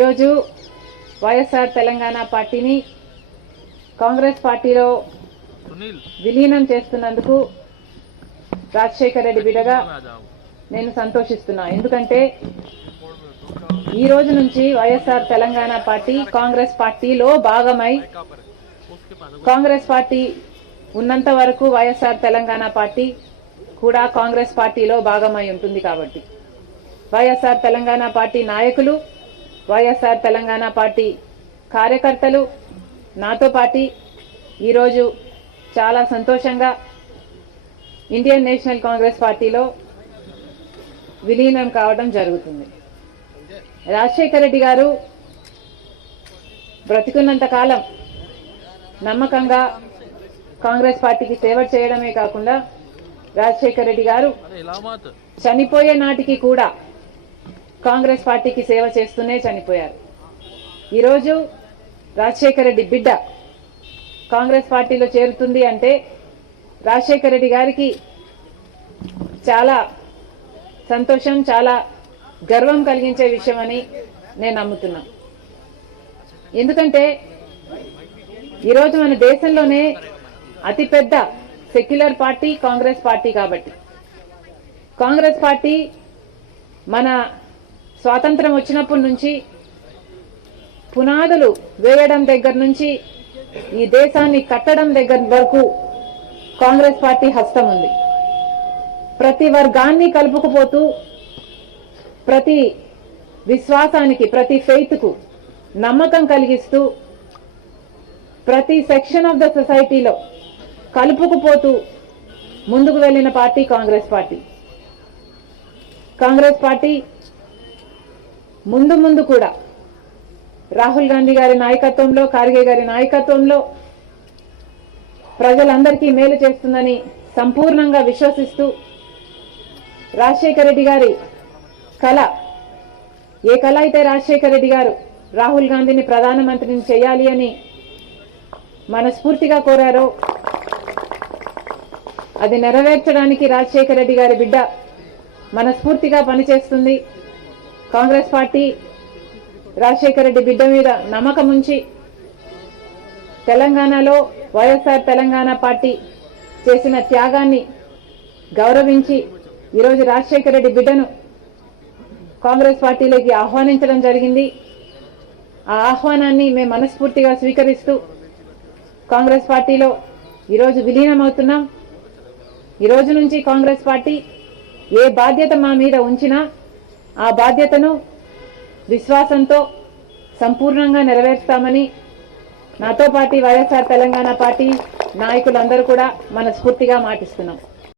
ఈరోజు వైఎస్ఆర్ తెలంగాణ పార్టీని కాంగ్రెస్ పార్టీలో విలీనం చేస్తున్నందుకు రాజశేఖర్ రెడ్డి బిడ్డగా నేను సంతోషిస్తున్నా. ఎందుకంటే ఈ రోజు నుంచి వైఎస్ఆర్ తెలంగాణ పార్టీ కాంగ్రెస్ పార్టీలో భాగమై కాంగ్రెస్ పార్టీ ఉన్నంత వరకు వైఎస్ఆర్ తెలంగాణ పార్టీ కూడా కాంగ్రెస్ పార్టీలో భాగమై ఉంటుంది. కాబట్టి వైఎస్ఆర్ తెలంగాణ పార్టీ నాయకులు, వైఎస్ఆర్ తెలంగాణ పార్టీ కార్యకర్తలు నాతో పాటు ఈరోజు చాలా సంతోషంగా ఇండియన్ నేషనల్ కాంగ్రెస్ పార్టీలో విలీనం కావడం జరుగుతుంది. రాజశేఖర్ రెడ్డి గారు బ్రతికున్నంత కాలం నమ్మకంగా కాంగ్రెస్ పార్టీకి సేవ చేయడమే కాకుండా రాజశేఖర్ రెడ్డి గారు చనిపోయే నాటికి కూడా కాంగ్రెస్ పార్టీకి సేవ చేస్తూనే చనిపోయారు. ఈరోజు రాజశేఖర్ రెడ్డి బిడ్డ కాంగ్రెస్ పార్టీలో చేరుతుంది అంటే రాజశేఖర్ రెడ్డి గారికి చాలా సంతోషం, చాలా గర్వం కలిగించే విషయం అని నేను నమ్ముతున్నా. ఎందుకంటే ఈరోజు మన దేశంలోనే అతిపెద్ద సెక్యులర్ పార్టీ కాంగ్రెస్ పార్టీ. కాబట్టి కాంగ్రెస్ పార్టీ మన స్వాతంత్రం వచ్చినప్పటి నుంచి పునాదులు వేయడం దగ్గర నుంచి ఈ దేశాన్ని కట్టడం దగ్గర వరకు కాంగ్రెస్ పార్టీ హస్తం ఉంది. ప్రతి వర్గాన్ని కలుపుకుపోతూ, ప్రతి విశ్వాసానికి, ప్రతి ఫెయిత్కు నమ్మకం కలిగిస్తూ, ప్రతి సెక్షన్ ఆఫ్ ద సొసైటీలో కలుపుకుపోతూ ముందుకు వెళ్లిన party Congress party. Congress party ముందు కూడా రాహుల్ గాంధీ గారి నాయకత్వంలో, ఖార్గే గారి నాయకత్వంలో ప్రజలందరికీ మేలు చేస్తుందని సంపూర్ణంగా విశ్వసిస్తూ, రాజశేఖర్ రెడ్డి గారి కళ, ఏ కళ అయితే రాజశేఖర్ రెడ్డి గారు రాహుల్ గాంధీని ప్రధానమంత్రిని చేయాలి అని మనస్ఫూర్తిగా కోరారో అది నెరవేర్చడానికి రాజశేఖర్ రెడ్డి గారి బిడ్డ మనస్ఫూర్తిగా పనిచేస్తుంది. కాంగ్రెస్ పార్టీ రాజశేఖర్ రెడ్డి బిడ్డ మీద నమ్మకం ఉంచి తెలంగాణలో వైఎస్ఆర్ తెలంగాణ పార్టీ చేసిన త్యాగాన్ని గౌరవించి ఈరోజు రాజశేఖర్ రెడ్డి బిడ్డను కాంగ్రెస్ పార్టీలోకి ఆహ్వానించడం జరిగింది. ఆ ఆహ్వానాన్ని మేము మనస్ఫూర్తిగా స్వీకరిస్తూ కాంగ్రెస్ పార్టీలో ఈరోజు విలీనమవుతున్నాం. ఈరోజు నుంచి కాంగ్రెస్ పార్టీ ఏ బాధ్యత మా మీద ఉంచినా ఆ బాధ్యతను విశ్వాసంతో సంపూర్ణంగా నెరవేర్స్తామని నాతో పాటు వైఎస్ఆర్ తెలంగాణ పార్టీ నాయకులందరూ కూడా మనస్ఫూర్తిగా మాటిస్తున్నాం.